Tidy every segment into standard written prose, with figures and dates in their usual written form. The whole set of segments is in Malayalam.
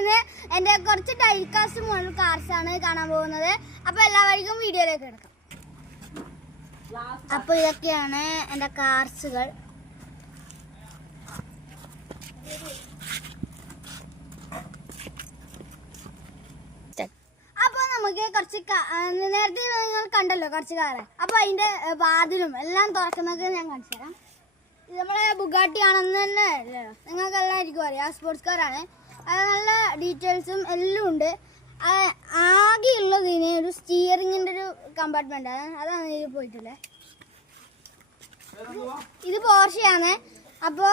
ഇന്ന് എൻ്റെ കുറച്ച് ഡൈകാസ്റ്റ് മോഡൽ കാർസ് ആണ് കാണാൻ പോകുന്നത്. അപ്പോൾ എല്ലാവർക്കും വീഡിയോയിലേക്ക് കിടക്കാം. അപ്പോൾ ഇതൊക്കെയാണ് എൻ്റെ കാർസുകൾ. അപ്പോൾ നമുക്ക് കുറച്ച് നേരത്തെ നിങ്ങൾ കണ്ടല്ലോ കുറച്ച് കാറ്. അപ്പോൾ അതിൻ്റെ വാതിലും എല്ലാം തുറക്കുന്നതൊക്കെ ഞാൻ കാണിച്ചു തരാം. ഇത് നമ്മളെ ബുഗാട്ടി ആണെന്ന് തന്നെ അല്ലല്ലോ, നിങ്ങൾക്ക് എല്ലാവർക്കും അറിയാം, സ്പോർട്സ് കാറാണ്. അത് നല്ല ഡീറ്റെയിൽസും എല്ലാം ഉണ്ട്. ആകെയുള്ളതിന് ഒരു സ്റ്റിയറിങ്ങിൻ്റെ ഒരു കമ്പാർട്ട്മെൻ്റ് ആണ്, അതാണ് ഇതിൽ പോയിട്ടുള്ളത്. ഇത് പോർഷയാണ്. അപ്പോൾ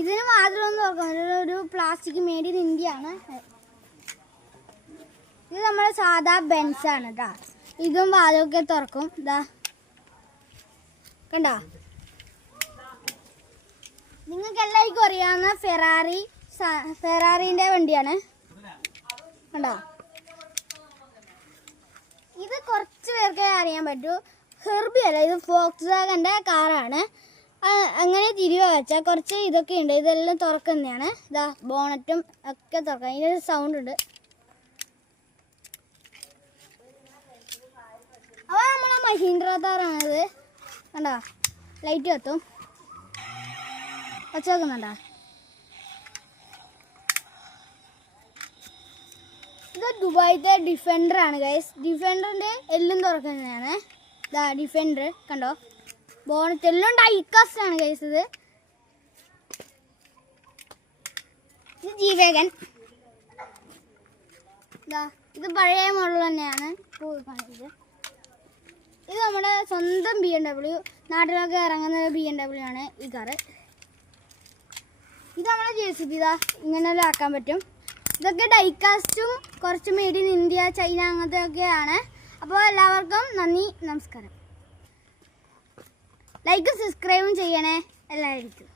ഇതിന് മാത്രമൊന്നും തുറക്കുന്നത് ഒരു പ്ലാസ്റ്റിക് മെയ്ഡ് ഇൻ ഇന്ത്യ ആണ്. ഇത് നമ്മുടെ സാധാ ബെൻസാണ് കേട്ടോ. ഇതും വാതിലൊക്കെ തുറക്കും. ഇതാ കണ്ടോ, നിങ്ങൾക്ക് എല്ലാവർക്കും അറിയാവുന്ന ഫെറാറിൻ്റെ വണ്ടിയാണ് കണ്ടോ. ഇത് കുറച്ച് പേർക്ക് അറിയാൻ പറ്റൂ. ഹെർബി അല്ല, ഇത് ഫോക്സ്വാഗൻ്റെ കാറാണ്. അങ്ങനെ തിരികെ വെച്ചാൽ കുറച്ച് ഇതൊക്കെ ഉണ്ട്, ഇതെല്ലാം തുറക്കുന്നതാണ്. ഇതാ ബോണറ്റും ഒക്കെ തുറക്കാം. ഇതിനൊരു സൗണ്ട് ഉണ്ട്. അപ്പോൾ നമ്മളെ മഹീന്ദ്ര താറാണിത് കണ്ടോ, ലൈറ്റ് കത്തും, വച്ച് വെക്കുന്നുണ്ടോ. ഇത് ദുബായിത്തെ ഡിഫൻഡർ ആണ് ഗൈസ്. ഡിഫൻഡറിൻ്റെ എല്ലാം തുറക്കുന്നതാണ്. ഇതാ ഡിഫൻഡർ കണ്ടോ, ബോണറ്റ് എല്ലാം ഡൈകാസ്റ്റ് ആണ് ഗൈസ്. ഇത് G-Wagon. ഇതാ ഇത് പഴയ മോഡൽ തന്നെയാണ്. ഇത് നമ്മുടെ സ്വന്തം BMW, നാട്ടിലൊക്കെ ഇറങ്ങുന്ന BMW ആണ് ഈ കാറ്. ഇത് നമ്മളെ JCB. ഇതാ ഇങ്ങനെല്ലാം ആക്കാൻ പറ്റും. ഇതൊക്കെ ഡൈകാസ്റ്റും കുറച്ച് മെയ്ഡ് ഇൻ ഇന്ത്യ, ചൈന അങ്ങനത്തെ ഒക്കെയാണ്. അപ്പോൾ എല്ലാവർക്കും നന്ദി, നമസ്കാരം. ലൈക്കും സബ്സ്ക്രൈബും ചെയ്യണേ എല്ലാവർക്കും.